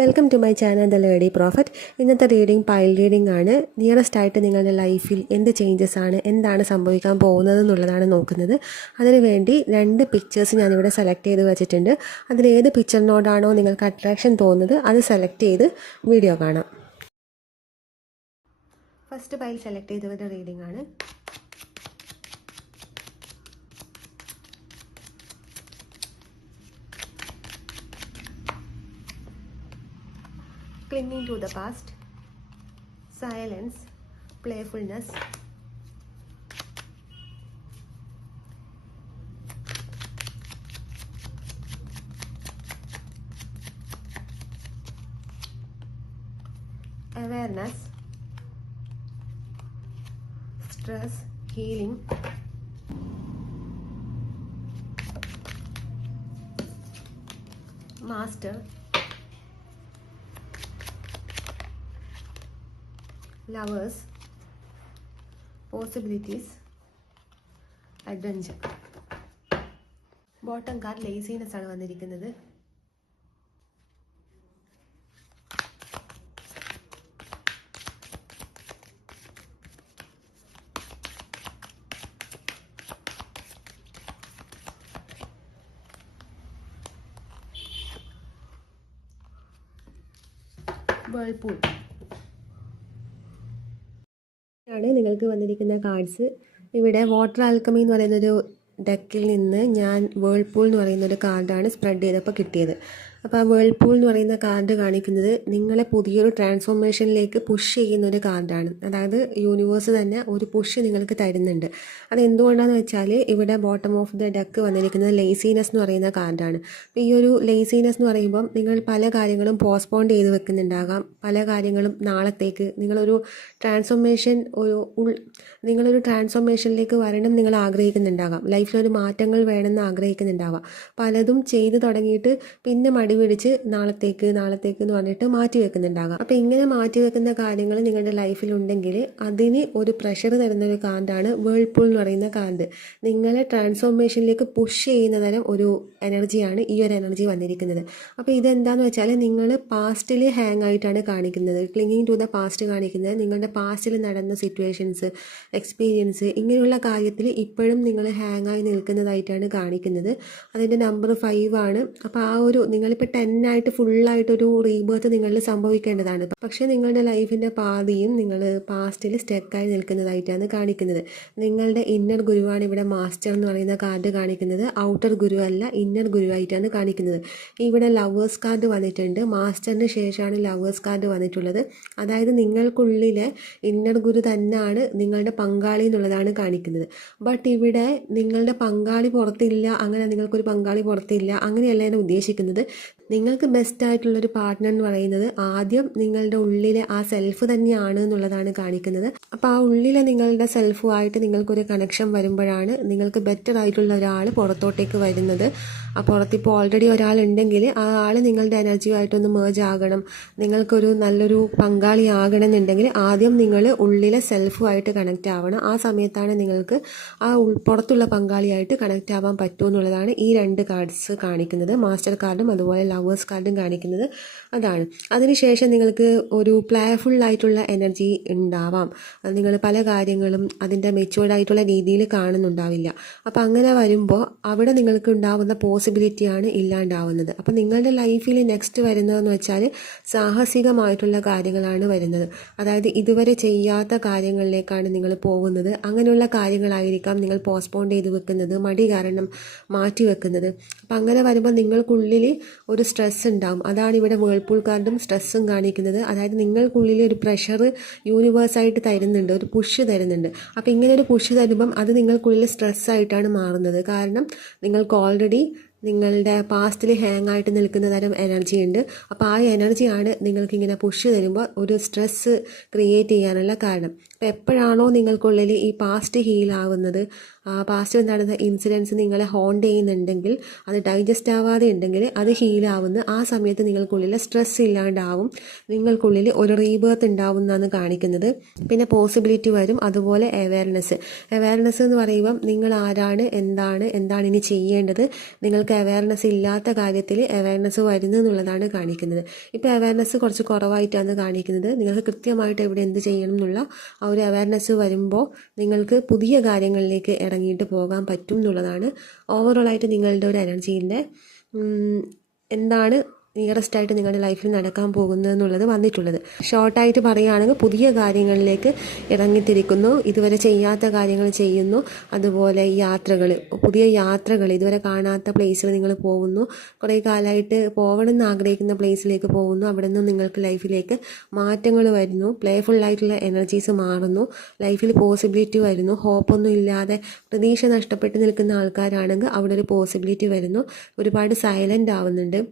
Welcome to my channel the lady prophet. ഇന്നത്തെ reading pile reading ആണ്. Nearest ആയിട്ട് നിങ്ങളുടെ ലൈഫിൽ എന്ത് ചേഞ്ചസ് ആണ്, എന്താണ് സംഭവിക്കാൻ പോകുന്നത് എന്നുള്ളതാണ് നോക്കുന്നത്. അതിനുവേണ്ടി 2 പിക്ചേഴ്സ് ഞാനിവിടെ സെലക്ട് ചെയ്ത് വെച്ചിട്ടുണ്ട്. അതിലേത് പിക്ചറിനോടാണോ നിങ്ങൾക്ക് അട്രാക്ഷൻ തോന്നുന്നത് അത് സെലക്ട് ചെയ്ത് വീഡിയോ കാണാം. ഫസ്റ്റ് പൈൽ സെലക്ട് ചെയ്തവരുടെ റീഡിംഗ് ആണ്. Clinging to the past, silence, playfulness, awareness, stress, healing, master, lovers, possibilities, adventure. Bottom card laziness ആണ് വന്നിരിക്കുന്നത്. വേൾപൂൾ ആണ് നിങ്ങൾക്ക് വന്നിരിക്കുന്ന കാർഡ്സ്. ഇവിടെ വാട്ടർ ആൽക്കമി എന്ന് പറയുന്നൊരു ഡെക്കിൽ നിന്ന് ഞാൻ വേൾപൂൾ എന്ന് പറയുന്നൊരു കാർഡാണ് സ്പ്രെഡ് ചെയ്തപ്പോൾ കിട്ടിയത്. അപ്പോൾ ആ വേൾപൂൾ എന്ന് പറയുന്ന കാർഡ് കാണിക്കുന്നത് നിങ്ങളെ പുതിയൊരു ട്രാൻസ്ഫോർമേഷനിലേക്ക് പുഷ് ചെയ്യുന്നൊരു കാർഡാണ്. അതായത് യൂണിവേഴ്സ് തന്നെ ഒരു പുഷ് നിങ്ങൾക്ക് തരുന്നുണ്ട്. അതെന്തുകൊണ്ടാണെന്ന് വെച്ചാൽ ഇവിടെ ബോട്ടം ഓഫ് ദ ഡെക്ക് വന്നിരിക്കുന്നത് ലേസിനെസ് എന്ന് പറയുന്ന കാർഡാണ്. അപ്പോൾ ഈ ഒരു ലേസിനെസ് എന്ന് പറയുമ്പം നിങ്ങൾ പല കാര്യങ്ങളും പോസ്റ്റ്പോൺ ചെയ്ത് വെക്കുന്നുണ്ടാകാം. പല കാര്യങ്ങളും നാളത്തേക്ക് നിങ്ങളൊരു ട്രാൻസ്ഫോർമേഷനിലേക്ക് വരണം നിങ്ങൾ ആഗ്രഹിക്കുന്നുണ്ടാകാം. ലൈഫിലൊരു മാറ്റങ്ങൾ വേണമെന്ന് ആഗ്രഹിക്കുന്നുണ്ടാവാം. പലതും ചെയ്ത് തുടങ്ങിയിട്ട് പിന്നെ പിടിച്ച് നാളത്തേക്ക് എന്ന് പറഞ്ഞിട്ട് മാറ്റി വെക്കുന്നുണ്ടാകാം. അപ്പോൾ ഇങ്ങനെ മാറ്റി വെക്കുന്ന കാര്യങ്ങൾ നിങ്ങളുടെ ലൈഫിലുണ്ടെങ്കിൽ അതിന് ഒരു പ്രഷർ തരുന്ന ഒരു കാർഡാണ് വേൾപൂൾ എന്ന് പറയുന്ന കാർഡ്. നിങ്ങളെ ട്രാൻസ്ഫോർമേഷനിലേക്ക് പുഷ് ചെയ്യുന്ന തരം ഒരു എനർജിയാണ് ഈ ഒരു എനർജി വന്നിരിക്കുന്നത്. അപ്പോൾ ഇതെന്താണെന്ന് വെച്ചാൽ നിങ്ങൾ പാസ്റ്റിൽ ഹാങ് ആയിട്ടാണ് കാണിക്കുന്നത്. ക്ലിങ്ങിങ് ടു ദ പാസ്റ്റ് കാണിക്കുന്നത് നിങ്ങളുടെ പാസ്റ്റിൽ നടന്ന സിറ്റുവേഷൻസ്, എക്സ്പീരിയൻസ്, ഇങ്ങനെയുള്ള കാര്യത്തിൽ ഇപ്പോഴും നിങ്ങൾ ഹാങ് ആയി നിൽക്കുന്നതായിട്ടാണ് കാണിക്കുന്നത്. അതിൻ്റെ നമ്പർ 5 ആണ്. അപ്പോൾ ആ ഒരു നിങ്ങളിപ്പോൾ 10 ആയിട്ട് ഫുള്ളായിട്ടൊരു റീബേർത്ത് നിങ്ങളിൽ സംഭവിക്കേണ്ടതാണ്. പക്ഷേ നിങ്ങളുടെ ലൈഫിൻ്റെ പാതിയും നിങ്ങൾ പാസ്റ്റിൽ സ്റ്റക്കായി നിൽക്കുന്നതായിട്ടാണ് കാണിക്കുന്നത്. നിങ്ങളുടെ ഇന്നർ ഗുരുവാണ് ഇവിടെ മാസ്റ്റർ എന്ന് പറയുന്ന കാർഡ് കാണിക്കുന്നത്. ഔട്ടർ ഗുരു അല്ല, ഇന്നർ ഗുരുവായിട്ടാണ് കാണിക്കുന്നത്. ഇവിടെ ലവേഴ്സ് കാർഡ് വന്നിട്ടുണ്ട്. മാസ്റ്ററിന് ശേഷമാണ് ലവേഴ്സ് കാർഡ് വന്നിട്ടുള്ളത്. അതായത് നിങ്ങൾക്കുള്ളിലെ ഇന്നർ ഗുരു തന്നെയാണ് നിങ്ങളുടെ പങ്കാളി എന്നുള്ളതാണ് കാണിക്കുന്നത്. ബട്ട് ഇവിടെ നിങ്ങളുടെ പങ്കാളി പുറത്തില്ല, അങ്ങനെ നിങ്ങൾക്കൊരു പങ്കാളി പുറത്തില്ല, അങ്ങനെയല്ല ഞാൻ ഉദ്ദേശിക്കുന്നത്. നിങ്ങൾക്ക് ബെസ്റ്റ് ആയിട്ടുള്ളൊരു പാർട്ട്ണർ എന്ന് പറയുന്നത് ആദ്യം നിങ്ങളുടെ ഉള്ളിലെ ആ സെൽഫ് തന്നെയാണ് എന്നുള്ളതാണ് കാണിക്കുന്നത്. അപ്പോൾ ആ ഉള്ളിലെ നിങ്ങളുടെ സെൽഫുമായിട്ട് നിങ്ങൾക്കൊരു കണക്ഷൻ വരുമ്പോഴാണ് നിങ്ങൾക്ക് ബെറ്റർ ആയിട്ടുള്ള ഒരാൾ പുറത്തോട്ടേക്ക് വരുന്നത്. ആ പുറത്തിപ്പോൾ ഓൾറെഡി ഒരാളുണ്ടെങ്കിൽ ആ ആൾ നിങ്ങളുടെ എനർജിയുമായിട്ടൊന്ന് മേർജ് ആകണം, നിങ്ങൾക്കൊരു നല്ലൊരു പങ്കാളി ആകണം എന്നുണ്ടെങ്കിൽ ആദ്യം നിങ്ങൾ ഉള്ളിലെ സെൽഫുമായിട്ട് കണക്റ്റ് ആവണം. ആ സമയത്താണ് നിങ്ങൾക്ക് ആ പുറത്തുള്ള പങ്കാളിയായിട്ട് കണക്റ്റ് ആവാൻ പറ്റുമെന്നുള്ളതാണ് ഈ 2 കാർഡ്സ് കാണിക്കുന്നത്. മാസ്റ്റർ കാർഡും അതുപോലെ ലവേഴ്സ് കാർഡും കാണിക്കുന്നത് അതാണ്. അതിനുശേഷം നിങ്ങൾക്ക് ഒരു പ്ലേഫുൾ ആയിട്ടുള്ള എനർജി ഉണ്ടാവാം. നിങ്ങൾ പല കാര്യങ്ങളും അതിൻ്റെ മെച്യൂർഡ് ആയിട്ടുള്ള രീതിയിൽ കാണുന്നുണ്ടാവില്ല. അപ്പോൾ അങ്ങനെ വരുമ്പോൾ അവിടെ നിങ്ങൾക്ക് ഉണ്ടാവുന്ന പോസിബിലിറ്റിയാണ് ഇല്ലാണ്ടാവുന്നത്. അപ്പോൾ നിങ്ങളുടെ ലൈഫിൽ നെക്സ്റ്റ് വരുന്നതെന്ന് വെച്ചാൽ സാഹസികമായിട്ടുള്ള കാര്യങ്ങളാണ് വരുന്നത്. അതായത് ഇതുവരെ ചെയ്യാത്ത കാര്യങ്ങളിലേക്കാണ് നിങ്ങൾ പോകുന്നത്. അങ്ങനെയുള്ള കാര്യങ്ങളായിരിക്കാം നിങ്ങൾ പോസ്റ്റ്പോൺ ചെയ്ത് വെക്കുന്നത്, മടി കാരണം മാറ്റി വെക്കുന്നത്. അപ്പം അങ്ങനെ വരുമ്പോൾ നിങ്ങൾക്കുള്ളിൽ ഒരു സ്ട്രെസ് ഉണ്ടാവും. അതാണ് ഇവിടെ വേൾപൂൾ കാർഡും സ്ട്രെസ്സും കാണിക്കുന്നത്. അതായത് നിങ്ങൾക്കുള്ളിൽ ഒരു പ്രഷർ യൂണിവേഴ്സായിട്ട് തരുന്നുണ്ട്, ഒരു പുഷ് തരുന്നുണ്ട്. അപ്പോൾ ഇങ്ങനെ ഒരു പുഷ് തരുമ്പം അത് നിങ്ങൾക്കുള്ളിൽ സ്ട്രെസ്സായിട്ടാണ് മാറുന്നത്. കാരണം നിങ്ങൾക്ക് ഓൾറെഡി നിങ്ങളുടെ പാസ്റ്റിൽ ഹാങ് ആയിട്ട് നിൽക്കുന്ന തരം എനർജി ഉണ്ട്. അപ്പോൾ ആ എനർജിയാണ് നിങ്ങൾക്കിങ്ങനെ പുഷ് തരുമ്പോൾ ഒരു സ്ട്രെസ്സ് ക്രിയേറ്റ് ചെയ്യാനുള്ള കാരണം. അപ്പോൾ എപ്പോഴാണോ നിങ്ങൾക്കുള്ളിൽ ഈ പാസ്റ്റ് ഹീലാവുന്നത്, പാസ്റ്റിൽ നടന്ന ഇൻസിഡൻസ് നിങ്ങളെ ഹോണ്ട് ചെയ്യുന്നുണ്ടെങ്കിൽ, അത് ഡൈജസ്റ്റ് ആവാതെ ഉണ്ടെങ്കിൽ അത് ഹീലാവുന്ന ആ സമയത്ത് നിങ്ങൾക്കുള്ളിൽ സ്ട്രെസ് ഇല്ലാണ്ടാവും, നിങ്ങൾക്കുള്ളിൽ ഒരു റീബേർത്ത് ഉണ്ടാവും എന്നാണ് കാണിക്കുന്നത്. പിന്നെ പോസിബിലിറ്റി വരും. അതുപോലെ അവയർനെസ് എന്ന് പറയുമ്പം നിങ്ങൾ ആരാണ്, എന്താണ് ഇനി ചെയ്യേണ്ടത്, നിങ്ങൾക്ക് അവയർനെസ് ഇല്ലാത്ത കാര്യത്തിൽ അവയർനെസ് വരുന്നു എന്നുള്ളതാണ് കാണിക്കുന്നത്. ഇപ്പോൾ അവയർനെസ് കുറച്ച് കുറവായിട്ടാണ് കാണിക്കുന്നത്. നിങ്ങൾക്ക് കൃത്യമായിട്ട് എവിടെ എന്ത് ചെയ്യണം എന്നുള്ള ആ ഒരു അവയർനെസ് വരുമ്പോൾ നിങ്ങൾക്ക് പുതിയ കാര്യങ്ങളിലേക്ക് ഇറങ്ങിയിട്ട് പോകാൻ പറ്റും എന്നുള്ളതാണ് ഓവറോളായിട്ട് നിങ്ങളുടെ ഒരു എനർജീൻ്റെ എന്താണ് നിയറസ്റ്റ് ആയിട്ട് നിങ്ങളുടെ ലൈഫിൽ നടക്കാൻ പോകുന്നത് എന്നുള്ളത് വന്നിട്ടുള്ളത്. ഷോർട്ടായിട്ട് പറയുകയാണെങ്കിൽ പുതിയ കാര്യങ്ങളിലേക്ക് ഇറങ്ങിത്തിരിക്കുന്നു, ഇതുവരെ ചെയ്യാത്ത കാര്യങ്ങൾ ചെയ്യുന്നു. അതുപോലെ പുതിയ യാത്രകൾ, ഇതുവരെ കാണാത്ത പ്ലേസിൽ നിങ്ങൾ പോകുന്നു, കുറേ കാലമായിട്ട് പോകണമെന്ന് ആഗ്രഹിക്കുന്ന പ്ലേസിലേക്ക് പോകുന്നു. അവിടെ നിന്ന് നിങ്ങൾക്ക് ലൈഫിലേക്ക് മാറ്റങ്ങൾ വരുന്നു, പ്ലേഫുള്ളായിട്ടുള്ള എനർജീസ് മാറുന്നു, ലൈഫിൽ പോസിബിലിറ്റി വരുന്നു. ഹോപ്പൊന്നും ഇല്ലാതെ പ്രതീക്ഷ നഷ്ടപ്പെട്ട് നിൽക്കുന്ന ആൾക്കാരാണെങ്കിൽ അവിടെ ഒരു പോസിബിലിറ്റി വരുന്നു. ഒരുപാട് സൈലൻ്റ് ആവുന്നുണ്ട്.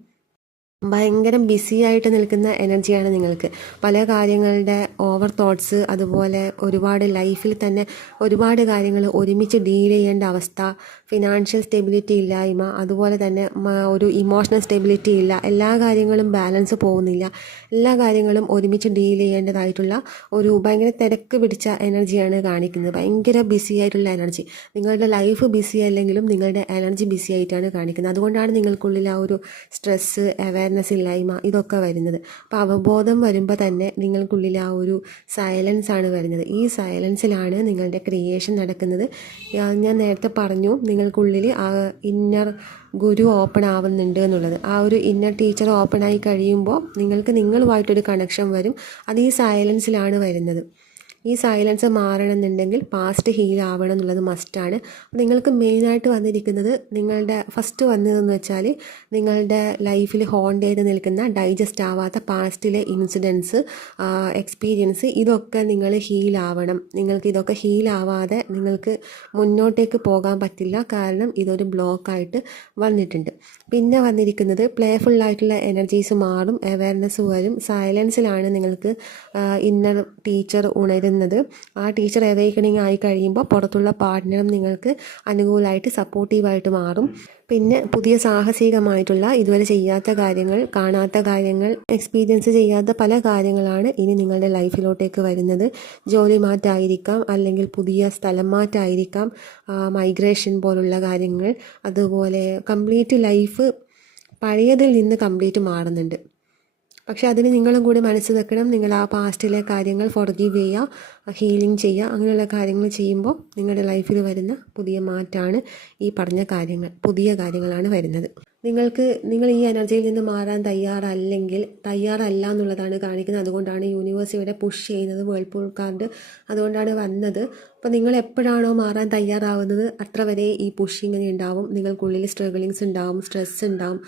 ഭയങ്കര ബിസി ആയിട്ട് നിൽക്കുന്ന എനർജിയാണ് നിങ്ങൾക്ക്. പല കാര്യങ്ങളുടെ ഓവർ തോട്ട്സ്, അതുപോലെ ഒരുപാട് ലൈഫിൽ തന്നെ ഒരുപാട് കാര്യങ്ങൾ ഒരുമിച്ച് ഡീൽ ചെയ്യേണ്ട അവസ്ഥ, ഫിനാൻഷ്യൽ സ്റ്റെബിലിറ്റി ഇല്ലായ്മ, അതുപോലെ തന്നെ ഒരു ഇമോഷണൽ സ്റ്റെബിലിറ്റി ഇല്ല, എല്ലാ കാര്യങ്ങളും ബാലൻസ് പോകുന്നില്ല, എല്ലാ കാര്യങ്ങളും ഒരുമിച്ച് ഡീൽ ചെയ്യേണ്ടതായിട്ടുള്ള ഒരു ഭയങ്കര തിരക്ക് പിടിച്ച എനർജിയാണ് കാണിക്കുന്നത്. ഭയങ്കര ബിസി ആയിട്ടുള്ള എനർജി. നിങ്ങളുടെ ലൈഫ് ബിസി അല്ലെങ്കിലും നിങ്ങളുടെ എനർജി ബിസി ആയിട്ടാണ് കാണിക്കുന്നത്. അതുകൊണ്ടാണ് നിങ്ങൾക്കുള്ളിൽ ആ ഒരു സ്ട്രെസ്സ്, അവയർനെസ് ഇല്ലായ്മ ഇതൊക്കെ വരുന്നത്. അപ്പോൾ അവബോധം വരുമ്പോൾ തന്നെ നിങ്ങൾക്കുള്ളിൽ ആ ഒരു സൈലൻസ് ആണ് വരുന്നത്. ഈ സൈലൻസിലാണ് നിങ്ങളുടെ ക്രിയേഷൻ നടക്കുന്നത്. ഞാൻ നേരത്തെ പറഞ്ഞു നിങ്ങൾക്കുള്ളിൽ ആ ഇന്നർ ഗുരു ഓപ്പൺ ആവുന്നുണ്ട് എന്നുള്ളത്. ആ ഒരു ഇന്നർ ടീച്ചർ ഓപ്പൺ ആയി കഴിയുമ്പോൾ നിങ്ങൾക്ക് നിങ്ങളുമായിട്ടൊരു കണക്ഷൻ വരും. അത് ഈ സൈലൻസിലാണ് വരുന്നത്. ഈ സൈലൻസ് മാറണമെന്നുണ്ടെങ്കിൽ പാസ്റ്റ് ഹീൽ ആവണം എന്നുള്ളത് മസ്റ്റാണ്. നിങ്ങൾക്ക് മെയിനായിട്ട് വന്നിരിക്കുന്നത്, നിങ്ങളുടെ ഫസ്റ്റ് വന്നതെന്ന് വെച്ചാൽ നിങ്ങളുടെ ലൈഫിൽ ഹോണ്ട് ചെയ്ത് നിൽക്കുന്ന ഡൈജസ്റ്റ് ആവാത്ത പാസ്റ്റിലെ ഇൻസിഡൻസ്, എക്സ്പീരിയൻസ്, ഇതൊക്കെ നിങ്ങൾ ഹീലാവണം. നിങ്ങൾക്ക് ഇതൊക്കെ ഹീലാവാതെ നിങ്ങൾക്ക് മുന്നോട്ടേക്ക് പോകാൻ പറ്റില്ല. കാരണം ഇതൊരു ബ്ലോക്കായിട്ട് വന്നിട്ടുണ്ട്. പിന്നെ വന്നിരിക്കുന്നത് പ്ലേഫുള്ളായിട്ടുള്ള എനർജീസ് മാറും, അവയർനെസ് വരും. സൈലൻസിലാണ് നിങ്ങൾക്ക് ഇന്നർ ടീച്ചർ ഉണരുന്നത്. ആ ടീച്ചർ അവേക്കണിങ് ആയി കഴിയുമ്പോൾ പുറത്തുള്ള പാർട്ട്ണറും നിങ്ങൾക്ക് അനുകൂലമായിട്ട് സപ്പോർട്ടീവായിട്ട് മാറും. പിന്നെ പുതിയ സാഹസികമായിട്ടുള്ള, ഇതുവരെ ചെയ്യാത്ത കാര്യങ്ങൾ, കാണാത്ത കാര്യങ്ങൾ, എക്സ്പീരിയൻസ് ചെയ്യാത്ത പല കാര്യങ്ങളാണ് ഇനി നിങ്ങളുടെ ലൈഫിലോട്ടേക്ക് വരുന്നത്. ജോലി മാറ്റമായിരിക്കാം, അല്ലെങ്കിൽ പുതിയ സ്ഥലം മാറ്റമായിരിക്കാം, മൈഗ്രേഷൻ പോലുള്ള കാര്യങ്ങൾ. അതുപോലെ കംപ്ലീറ്റ് ലൈഫ് പഴയതിൽ നിന്ന് കംപ്ലീറ്റ് മാറുന്നുണ്ട്. പക്ഷെ അതിന് നിങ്ങളും കൂടി മനസ്സ് വെക്കണം. നിങ്ങൾ ആ പാസ്റ്റിലെ കാര്യങ്ങൾ ഫോർഗീവ് ചെയ്യുക, ഹീലിംഗ് ചെയ്യുക. അങ്ങനെയുള്ള കാര്യങ്ങൾ ചെയ്യുമ്പോൾ നിങ്ങളുടെ ലൈഫിൽ വരുന്ന പുതിയ മാറ്റമാണ് ഈ പറഞ്ഞ കാര്യങ്ങൾ, പുതിയ കാര്യങ്ങളാണ് വരുന്നത്. നിങ്ങൾ ഈ എനർജിയിൽ നിന്ന് മാറാൻ തയ്യാറല്ല എന്നുള്ളതാണ് കാണിക്കുന്നത്. അതുകൊണ്ടാണ് യൂണിവേഴ്സ് ഇവിടെ പുഷ് ചെയ്യുന്നത്. വേൾപൂൾ കാർഡ് അതുകൊണ്ടാണ് വന്നത്. അപ്പോൾ നിങ്ങൾ എപ്പോഴാണോ മാറാൻ തയ്യാറാവുന്നത് അത്ര വരെ ഈ പുഷ് ഇങ്ങനെ ഉണ്ടാവും. നിങ്ങൾക്കുള്ളിൽ സ്ട്രഗിളിങ്സ് ഉണ്ടാവും, സ്ട്രെസ് ഉണ്ടാവും.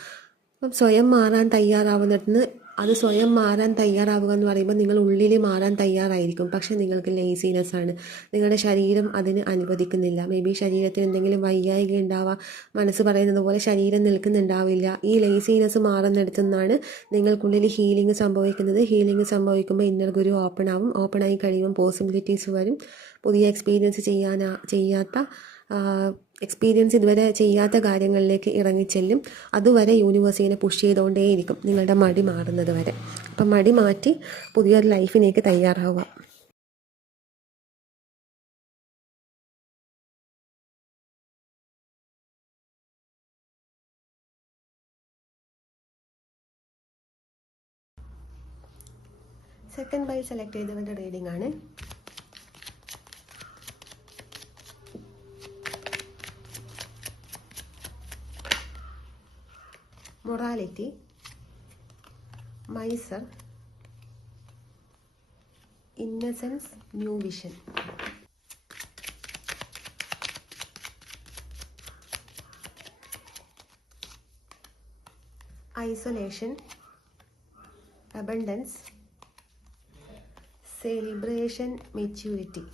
അപ്പം സ്വയം മാറാൻ തയ്യാറാവുന്നിടത്തുനിന്ന്, അത് സ്വയം മാറാൻ തയ്യാറാവുക എന്ന് പറയുമ്പോൾ നിങ്ങൾ ഉള്ളിൽ മാറാൻ തയ്യാറായിരിക്കും. പക്ഷേ നിങ്ങൾക്ക് ലേസിനെസ്സാണ്, നിങ്ങളുടെ ശരീരം അതിന് അനുവദിക്കുന്നില്ല. മേ ബി ശരീരത്തിന് എന്തെങ്കിലും വയ്യായ്ക ഉണ്ടാവാം, മനസ്സ് പറയുന്നത് പോലെ ശരീരം നിൽക്കുന്നുണ്ടാവില്ല. ഈ ലേസിനെസ് മാറുന്നിടത്തു നിന്നാണ് നിങ്ങൾക്കുള്ളിൽ ഹീലിംഗ് സംഭവിക്കുന്നത്. ഹീലിംഗ് സംഭവിക്കുമ്പോൾ ഇന്നർ ഗുരു ഓപ്പൺ ആയി കഴിയുമ്പോൾ പോസിബിലിറ്റീസ് വരും. പുതിയ എക്സ്പീരിയൻസ് ഇതുവരെ ചെയ്യാത്ത കാര്യങ്ങളിലേക്ക് ഇറങ്ങിച്ചെല്ലും. അതുവരെ യൂണിവേഴ്സിനെ പുഷ് ചെയ്തുകൊണ്ടേയിരിക്കും നിങ്ങളുടെ മടി മാറുന്നത് വരെ. അപ്പം മടി മാറ്റി പുതിയൊരു ലൈഫിലേക്ക് തയ്യാറാവുക. സെക്കൻഡ് ബൈ സെലക്ട് ചെയ്തവരുടെ റീഡിംഗ് ആണ്. Morality, miser, innocence, new vision. Isolation, abundance, celebration, maturity.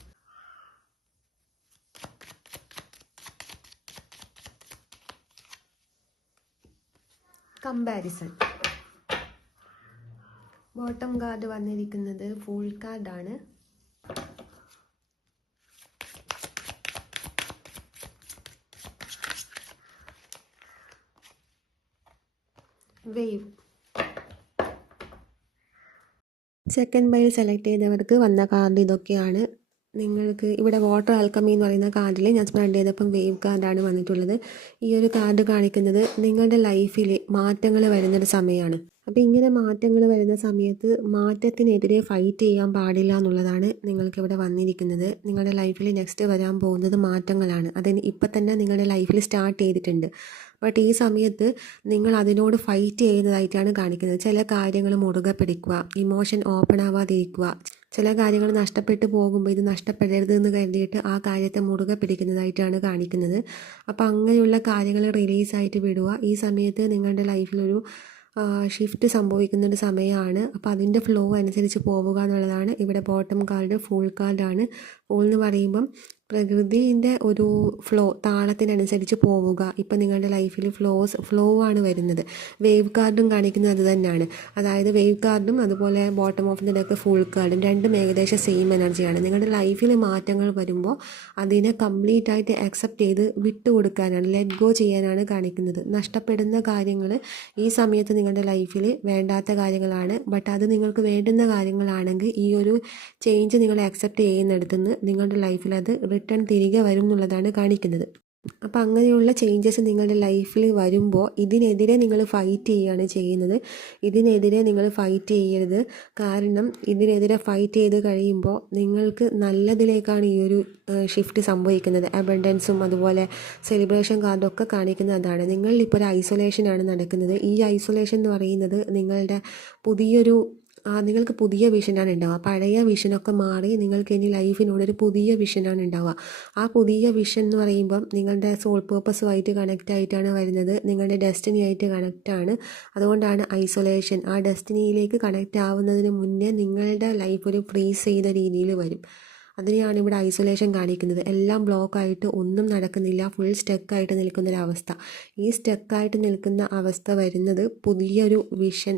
Comparison. Bottom card വന്നിരിക്കുന്നത് ഫൂൾ കാർഡാണ്. വേവ്. സെക്കൻഡ് ബൈൽ സെലക്ട് ചെയ്തവർക്ക് വന്ന കാർഡ് ഇതൊക്കെയാണ്. നിങ്ങൾക്ക് ഇവിടെ വാട്ടർ ആൽക്കമി എന്ന് പറയുന്ന കാർഡിൽ ഞാൻ സ്പ്രെഡ് ചെയ്തപ്പം വേവ് കാർഡാണ് വന്നിട്ടുള്ളത്. ഈ ഒരു കാർഡ് കാണിക്കുന്നത് നിങ്ങളുടെ ലൈഫിൽ മാറ്റങ്ങൾ വരുന്നൊരു സമയമാണ്. അപ്പോൾ ഇങ്ങനെ മാറ്റങ്ങൾ വരുന്ന സമയത്ത് മാറ്റത്തിനെതിരെ ഫൈറ്റ് ചെയ്യാൻ പാടില്ല എന്നുള്ളതാണ് നിങ്ങൾക്കിവിടെ വന്നിരിക്കുന്നത്. നിങ്ങളുടെ ലൈഫിൽ നെക്സ്റ്റ് വരാൻ പോകുന്നത് മാറ്റങ്ങളാണ്. അതിന് ഇപ്പം തന്നെ നിങ്ങളുടെ ലൈഫിൽ സ്റ്റാർട്ട് ചെയ്തിട്ടുണ്ട്. ബട്ട് ഈ സമയത്ത് നിങ്ങൾ അതിനോട് ഫൈറ്റ് ചെയ്യുന്നതായിട്ടാണ് കാണിക്കുന്നത്. ചില കാര്യങ്ങൾ മുറുകെ പിടിക്കുക, ഇമോഷൻ ഓപ്പൺ ആവാതിരിക്കുക, ചില കാര്യങ്ങൾ നഷ്ടപ്പെട്ടു പോകുമ്പോൾ ഇത് നഷ്ടപ്പെടരുത് എന്ന് കരുതിയിട്ട് ആ കാര്യത്തെ മുറുകെ പിടിക്കുന്നതായിട്ടാണ് കാണിക്കുന്നത്. അപ്പോൾ അങ്ങനെയുള്ള കാര്യങ്ങൾ റിലീസായിട്ട് വിടുക. ഈ സമയത്ത് നിങ്ങളുടെ ലൈഫിലൊരു ഷിഫ്റ്റ് സംഭവിക്കുന്നൊരു സമയമാണ്. അപ്പോൾ അതിൻ്റെ ഫ്ലോ അനുസരിച്ച് പോവുക എന്നുള്ളതാണ്. ഇവിടെ ബോട്ടം കാർഡ് ഫൂൾ കാർഡാണ്. ഫൂൾ എന്ന് പ്രകൃതിൻ്റെ ഒരു ഫ്ലോ താളത്തിനനുസരിച്ച് പോവുക. ഇപ്പം നിങ്ങളുടെ ലൈഫിൽ ഫ്ലോ ആണ് വരുന്നത്. വേവ് കാർഡും കാണിക്കുന്നത് അത് തന്നെയാണ്. അതായത് വേവ് കാർഡും അതുപോലെ bottom of the deck full കാർഡും രണ്ടും ഏകദേശം സെയിം എനർജിയാണ്. നിങ്ങളുടെ ലൈഫിൽ മാറ്റങ്ങൾ വരുമ്പോൾ അതിനെ കംപ്ലീറ്റ് ആയിട്ട് അക്സെപ്റ്റ് ചെയ്ത് വിട്ടുകൊടുക്കാനാണ്, ലെറ്റ് ഗോ ചെയ്യാനാണ് കാണിക്കുന്നത്. നഷ്ടപ്പെടുന്ന കാര്യങ്ങൾ ഈ സമയത്ത് നിങ്ങളുടെ ലൈഫിൽ വേണ്ടാത്ത കാര്യങ്ങളാണ്. ബട്ട് അത് നിങ്ങൾക്ക് വേണ്ടുന്ന കാര്യങ്ങളാണെങ്കിൽ ഈ ഒരു ചേഞ്ച് നിങ്ങൾ അക്സെപ്റ്റ് ചെയ്യുന്നിടത്തുനിന്ന് നിങ്ങളുടെ ലൈഫിൽ അത് റിട്ടേൺ തിരികെ വരും എന്നുള്ളതാണ് കാണിക്കുന്നത്. അപ്പോൾ അങ്ങനെയുള്ള ചേഞ്ചസ് നിങ്ങളുടെ ലൈഫിൽ വരുമ്പോൾ ഇതിനെതിരെ നിങ്ങൾ ഫൈറ്റ് ചെയ്യുകയാണ് ചെയ്യുന്നത്. ഇതിനെതിരെ നിങ്ങൾ ഫൈറ്റ് ചെയ്യരുത്. കാരണം ഇതിനെതിരെ ഫൈറ്റ് ചെയ്ത് കഴിയുമ്പോൾ നിങ്ങൾക്ക് നല്ലതിലേക്കാണ് ഈ ഒരു ഷിഫ്റ്റ് സംഭവിക്കുന്നത്. അബണ്ടൻസും അതുപോലെ സെലിബ്രേഷൻ കാർഡൊക്കെ കാണിക്കുന്നത് അതാണ്. നിങ്ങളിപ്പോൾ ഒരു ഐസൊലേഷനാണ് നടക്കുന്നത്. ഈ ഐസൊലേഷൻ എന്ന് പറയുന്നത് നിങ്ങൾക്ക് പുതിയ വിഷനാണ് ഉണ്ടാവുക. പഴയ വിഷനൊക്കെ മാറി നിങ്ങൾക്ക് ഇനി ലൈഫിനോടൊരു പുതിയ വിഷനാണ് ഉണ്ടാവുക. ആ പുതിയ വിഷൻ എന്ന് പറയുമ്പം നിങ്ങളുടെ സോൾ പേർപ്പസുമായിട്ട് കണക്റ്റ് ആയിട്ടാണ് വരുന്നത്. നിങ്ങളുടെ ഡെസ്റ്റിനി ആയിട്ട് കണക്റ്റാണ്. അതുകൊണ്ടാണ് ഐസൊലേഷൻ. ആ ഡെസ്റ്റിനിയിലേക്ക് കണക്റ്റ് ആവുന്നതിന് മുന്നേ നിങ്ങളുടെ ലൈഫ് ഒരു ഫ്രീസ് ചെയ്ത രീതിയിൽ വരും. അതിനെയാണ് ഇവിടെ ഐസൊലേഷൻ കാണിക്കുന്നത്. എല്ലാം ബ്ലോക്കായിട്ട് ഒന്നും നടക്കുന്നില്ല, ഫുൾ സ്റ്റക്കായിട്ട് നിൽക്കുന്നൊരവസ്ഥ. ഈ സ്റ്റക്കായിട്ട് നിൽക്കുന്ന അവസ്ഥ വരുന്നത് പുതിയൊരു വിഷൻ,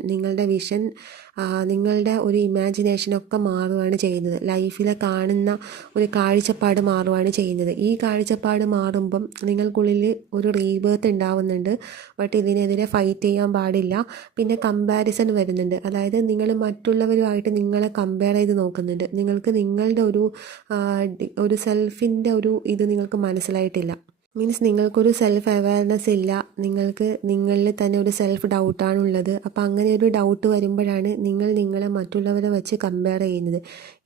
നിങ്ങളുടെ ഒരു ഇമാജിനേഷനൊക്കെ മാറുകയാണ് ചെയ്യുന്നത്. ലൈഫിലെ കാണുന്ന ഒരു കാഴ്ചപ്പാട് മാറുകയാണ് ചെയ്യുന്നത്. ഈ കാഴ്ചപ്പാട് മാറുമ്പം നിങ്ങൾക്കുള്ളിൽ ഒരു റീബേർത്ത് ഉണ്ടാവുന്നുണ്ട്. ബട്ട് ഇതിനെതിരെ ഫൈറ്റ് ചെയ്യാൻ പാടില്ല. പിന്നെ കമ്പാരിസൺ വരുന്നുണ്ട്. അതായത് നിങ്ങൾ മറ്റുള്ളവരുമായിട്ട് നിങ്ങളെ കമ്പയർ ചെയ്ത് നോക്കുന്നുണ്ട്. നിങ്ങൾക്ക് നിങ്ങളുടെ ഒരു സെൽഫിൻ്റെ ഇത് നിങ്ങൾക്ക് മനസ്സിലായിട്ടില്ല. മീൻസ് നിങ്ങൾക്കൊരു സെൽഫ് അവയർനെസ് ഇല്ല. നിങ്ങൾക്ക് നിങ്ങളിൽ തന്നെ ഒരു സെൽഫ് ഡൗട്ടാണുള്ളത്. അപ്പോൾ അങ്ങനെ ഒരു ഡൗട്ട് വരുമ്പോഴാണ് നിങ്ങളെ മറ്റുള്ളവരെ വെച്ച് കമ്പയർ ചെയ്യുന്നത്.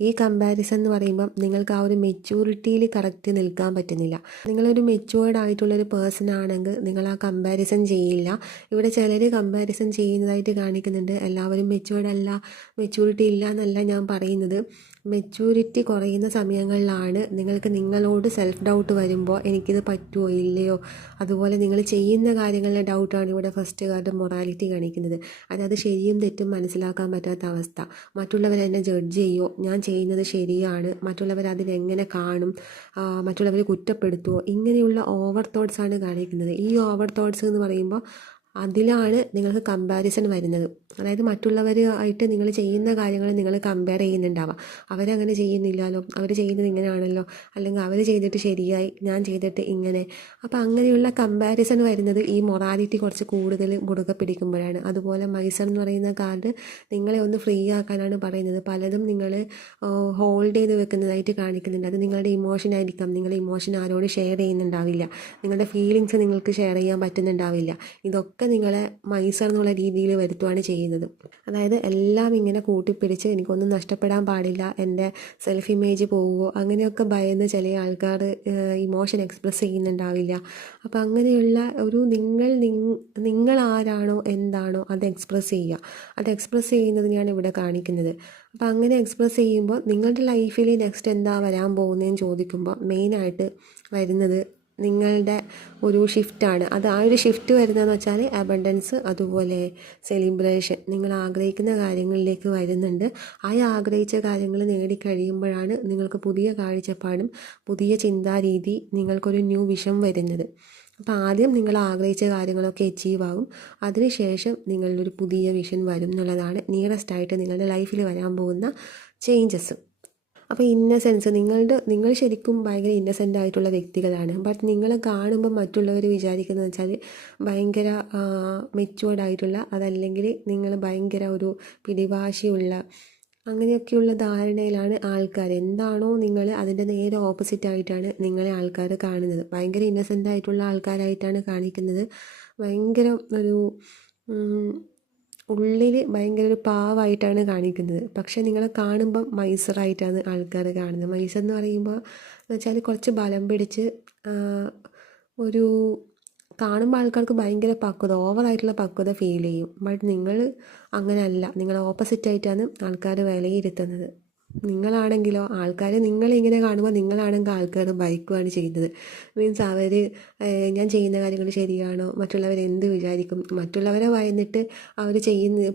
ഈ കമ്പാരിസൺ എന്ന് പറയുമ്പം നിങ്ങൾക്ക് ആ ഒരു മെച്യൂരിറ്റിയിൽ കറക്റ്റ് നിൽക്കാൻ പറ്റുന്നില്ല. നിങ്ങളൊരു മെച്യൂർഡ് ആയിട്ടുള്ളൊരു പേഴ്സൺ ആണെങ്കിൽ നിങ്ങൾ ആ കമ്പാരിസൺ ചെയ്യില്ല. ഇവിടെ ചിലർ കമ്പാരിസൺ ചെയ്യുന്നതായിട്ട് കാണിക്കുന്നുണ്ട്. എല്ലാവരും മെച്യൂർഡ് അല്ല, മെച്യൂരിറ്റി ഇല്ല എന്നല്ല ഞാൻ പറയുന്നത്. മെച്യൂരിറ്റി കുറയുന്ന സമയങ്ങളിലാണ് നിങ്ങൾക്ക് നിങ്ങളോട് സെൽഫ് ഡൗട്ട് വരുമ്പോൾ എനിക്കിത് പറ്റുമോ ഇല്ലയോ, അതുപോലെ നിങ്ങൾ ചെയ്യുന്ന കാര്യങ്ങളിലെ ഡൗട്ടാണ് ഇവിടെ ഫസ്റ്റ് കാർഡ് മൊറാലിറ്റി കാണിക്കുന്നത്. അതായത് ശരിയും തെറ്റും മനസ്സിലാക്കാൻ പറ്റാത്ത അവസ്ഥ. മറ്റുള്ളവർ എന്നെ ജഡ്ജ് ചെയ്യുമോ, ഞാൻ ചെയ്യുന്നത് ശരിയാണ്, മറ്റുള്ളവർ അതിനെങ്ങനെ കാണും, മറ്റുള്ളവർ കുറ്റപ്പെടുത്തുമോ, ഇങ്ങനെയുള്ള ഓവർ തോട്ട്സാണ് കാണിക്കുന്നത്. ഈ ഓവർ തോട്ട്സ് എന്ന് പറയുമ്പോൾ അതിലാണ് നിങ്ങൾക്ക് കമ്പാരിസൺ വരുന്നത്. അതായത് മറ്റുള്ളവരുമായിട്ട് നിങ്ങൾ ചെയ്യുന്ന കാര്യങ്ങൾ നിങ്ങൾ കമ്പയർ ചെയ്യുന്നുണ്ടാവാം. അവരങ്ങനെ ചെയ്യുന്നില്ലല്ലോ, അവർ ചെയ്യുന്നത് ഇങ്ങനെയാണല്ലോ, അല്ലെങ്കിൽ അവർ ചെയ്തിട്ട് ശരിയായി, ഞാൻ ചെയ്തിട്ട് ഇങ്ങനെ. അപ്പോൾ അങ്ങനെയുള്ള കമ്പാരിസൺ വരുന്നത് ഈ മൊറാലിറ്റി കുറച്ച് കൂടുതൽ മുറുകെ പിടിക്കുമ്പോഴാണ്. അതുപോലെ മൈസർ എന്ന് പറയുന്ന കാർഡ് നിങ്ങളെ ഒന്ന് ഫ്രീ ആക്കാനാണ് പറയുന്നത്. പലതും നിങ്ങൾ ഹോൾഡ് ചെയ്ത് വെക്കുന്നതായിട്ട് കാണിക്കുന്നുണ്ട്. അത് നിങ്ങളുടെ ഇമോഷൻ ആയിരിക്കാം. നിങ്ങളുടെ ഇമോഷൻ ആരോട് ഷെയർ ചെയ്യുന്നുണ്ടാവില്ല. നിങ്ങളുടെ ഫീലിങ്സ് നിങ്ങൾക്ക് ഷെയർ ചെയ്യാൻ പറ്റുന്നുണ്ടാവില്ല. ഇതൊക്കെ നിങ്ങളെ മൈസർ എന്നുള്ള രീതിയിൽ വരുത്തുകയാണ് ചെയ്യുന്നത്. അതായത് എല്ലാം ഇങ്ങനെ കൂട്ടിപ്പിടിച്ച് എനിക്കൊന്നും നഷ്ടപ്പെടാൻ പാടില്ല, എൻ്റെ സെൽഫ് ഇമേജ് പോവുമോ, അങ്ങനെയൊക്കെ ഭയന്ന് ചില ആൾക്കാർ ഇമോഷൻ എക്സ്പ്രസ് ചെയ്യുന്നുണ്ടാവില്ല. അപ്പോൾ അങ്ങനെയുള്ള ഒരു നിങ്ങൾ ആരാണോ എന്താണോ അത് എക്സ്പ്രസ് ചെയ്യുക. അത് എക്സ്പ്രസ് ചെയ്യുന്നതിനെയാണ് ഇവിടെ കാണിക്കുന്നത്. അപ്പോൾ അങ്ങനെ എക്സ്പ്രസ് ചെയ്യുമ്പോൾ നിങ്ങളുടെ ലൈഫിൽ നെക്സ്റ്റ് എന്താ വരാൻ പോകുന്നതെന്ന് ചോദിക്കുമ്പോൾ മെയിനായിട്ട് വരുന്നത് നിങ്ങളുടെ ഒരു ഷിഫ്റ്റാണ്. അത് ആ ഒരു ഷിഫ്റ്റ് വരുന്നതെന്ന് വെച്ചാൽ അബണ്ടൻസ്, അതുപോലെ സെലിബ്രേഷൻ, നിങ്ങൾ ആഗ്രഹിക്കുന്ന കാര്യങ്ങളിലേക്ക് വരുന്നുണ്ട്. ആ ആഗ്രഹിച്ച കാര്യങ്ങൾ നേടിക്കഴിയുമ്പോഴാണ് നിങ്ങൾക്ക് പുതിയ കാഴ്ചപ്പാടും പുതിയ ചിന്താരീതി, നിങ്ങൾക്കൊരു ന്യൂ വിഷൻ വരുന്നത്. അപ്പോൾ ആദ്യം നിങ്ങൾ ആഗ്രഹിച്ച കാര്യങ്ങളൊക്കെ അച്ചീവ് ആകും. അതിനുശേഷം നിങ്ങളിലൊരു പുതിയ വിഷൻ വരും എന്നുള്ളതാണ് നിയറസ്റ്റ് ആയിട്ട് നിങ്ങളുടെ ലൈഫിൽ വരാൻ പോകുന്ന ചേഞ്ചസ്. അപ്പോൾ ഇന്നസെൻസ് നിങ്ങൾ ശരിക്കും ഭയങ്കര ഇന്നസെൻ്റ് ആയിട്ടുള്ള വ്യക്തികളാണ്. ബട്ട് നിങ്ങളെ കാണുമ്പോൾ മറ്റുള്ളവർ വിചാരിക്കുന്നത് വെച്ചാൽ ഭയങ്കര മെച്യൂർഡ് ആയിട്ടുള്ള, അതല്ലെങ്കിൽ നിങ്ങൾ ഭയങ്കര ഒരു പിടിവാശിയുള്ള, അങ്ങനെയൊക്കെയുള്ള ധാരണയിലാണ് ആൾക്കാർ. എന്താണോ നിങ്ങൾ, അതിൻ്റെ നേരെ ഓപ്പോസിറ്റ് ആയിട്ടാണ് നിങ്ങളെ ആൾക്കാർ കാണുന്നത്. ഭയങ്കര ഇന്നസെൻ്റ് ആയിട്ടുള്ള ആൾക്കാരായിട്ടാണ് കാണിക്കുന്നത്. ഭയങ്കര ഒരു ഉള്ളിൽ ഭയങ്കര ഒരു പാവമായിട്ടാണ് കാണിക്കുന്നത്. പക്ഷേ നിങ്ങളെ കാണുമ്പം മൈസറായിട്ടാണ് ആൾക്കാർ കാണുന്നത്. മൈസർ എന്ന് പറയുമ്പോൾ എന്ന് വെച്ചാൽ കുറച്ച് ബലം പിടിച്ച് ഒരു കാണുമ്പോൾ ആൾക്കാർക്ക് ഭയങ്കര പക്വത, ഓവറായിട്ടുള്ള പക്വത ഫീൽ ചെയ്യും. ബട്ട് നിങ്ങൾ അങ്ങനെയല്ല, നിങ്ങൾ ഓപ്പോസിറ്റായിട്ടാണ് ആൾക്കാർ വിലയിരുത്തുന്നത്. നിങ്ങളാണെങ്കിലോ ആൾക്കാർ നിങ്ങളിങ്ങനെ കാണുമ്പോൾ നിങ്ങളാണെങ്കിൽ ആൾക്കാർ ഭയക്കുകയാണ് ചെയ്യുന്നത്. മീൻസ് അവർ ഞാൻ ചെയ്യുന്ന കാര്യങ്ങൾ ശരിയാണോ, മറ്റുള്ളവർ എന്ത് വിചാരിക്കും, മറ്റുള്ളവരെ ഭയന്നിട്ട് അവർ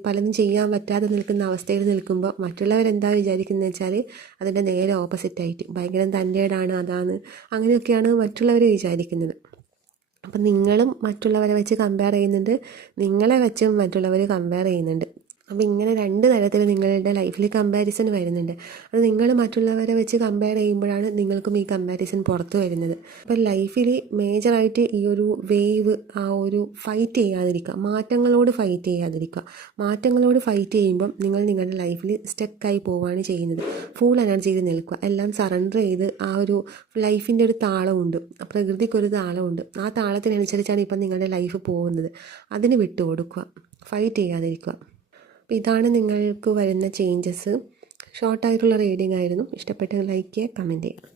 പലതും ചെയ്യാൻ പറ്റാതെ നിൽക്കുന്ന അവസ്ഥയിൽ നിൽക്കുമ്പോൾ മറ്റുള്ളവരെന്താ വിചാരിക്കുന്നത് വെച്ചാൽ അതിൻ്റെ നേരെ ഓപ്പോസിറ്റായിട്ട് ഭയങ്കര തൻ്റേടാണ്, അതാണ്, അങ്ങനെയൊക്കെയാണ് മറ്റുള്ളവർ വിചാരിക്കുന്നത്. അപ്പം നിങ്ങളും മറ്റുള്ളവരെ വെച്ച് കമ്പയർ ചെയ്യുന്നുണ്ട്, നിങ്ങളെ വെച്ചും മറ്റുള്ളവർ കമ്പയർ ചെയ്യുന്നുണ്ട്. അപ്പോൾ ഇങ്ങനെ രണ്ട് തരത്തിൽ നിങ്ങളുടെ ലൈഫിൽ കമ്പാരിസൺ വരുന്നുണ്ട്. അത് നിങ്ങൾ മറ്റുള്ളവരെ വെച്ച് കമ്പയർ ചെയ്യുമ്പോഴാണ് നിങ്ങൾക്കും ഈ കമ്പാരിസൺ പുറത്ത് വരുന്നത്. അപ്പോൾ ലൈഫിൽ മേജറായിട്ട് ഈ ഒരു വേവ്, ആ ഒരു ഫൈറ്റ് ചെയ്യാതിരിക്കുക, മാറ്റങ്ങളോട് ഫൈറ്റ് ചെയ്യാതിരിക്കുക. മാറ്റങ്ങളോട് ഫൈറ്റ് ചെയ്യുമ്പം നിങ്ങൾ നിങ്ങളുടെ ലൈഫിൽ സ്റ്റക്കായി പോവുകയാണ് ചെയ്യുന്നത്. ഫുൾ എനർജിയിൽ നിൽക്കുക, എല്ലാം സറണ്ടർ ചെയ്ത് ആ ഒരു ലൈഫിൻ്റെ ഒരു താളമുണ്ട്, പ്രകൃതിക്കൊരു താളമുണ്ട്. ആ താളത്തിനനുസരിച്ചാണ് ഇപ്പം നിങ്ങളുടെ ലൈഫ് പോകുന്നത്. അതിന് വിട്ടുകൊടുക്കുക, ഫൈറ്റ് ചെയ്യാതിരിക്കുക. അപ്പോൾ ഇതാണ് നിങ്ങൾക്ക് വരുന്ന ചേഞ്ചസ്. ഷോർട്ടായിട്ടുള്ള റീഡിംഗ് ആയിരുന്നു. ഇഷ്ടപ്പെട്ടെങ്കിൽ ലൈക്ക് ചെയ്യുക, കമൻറ്റ് ചെയ്യുക.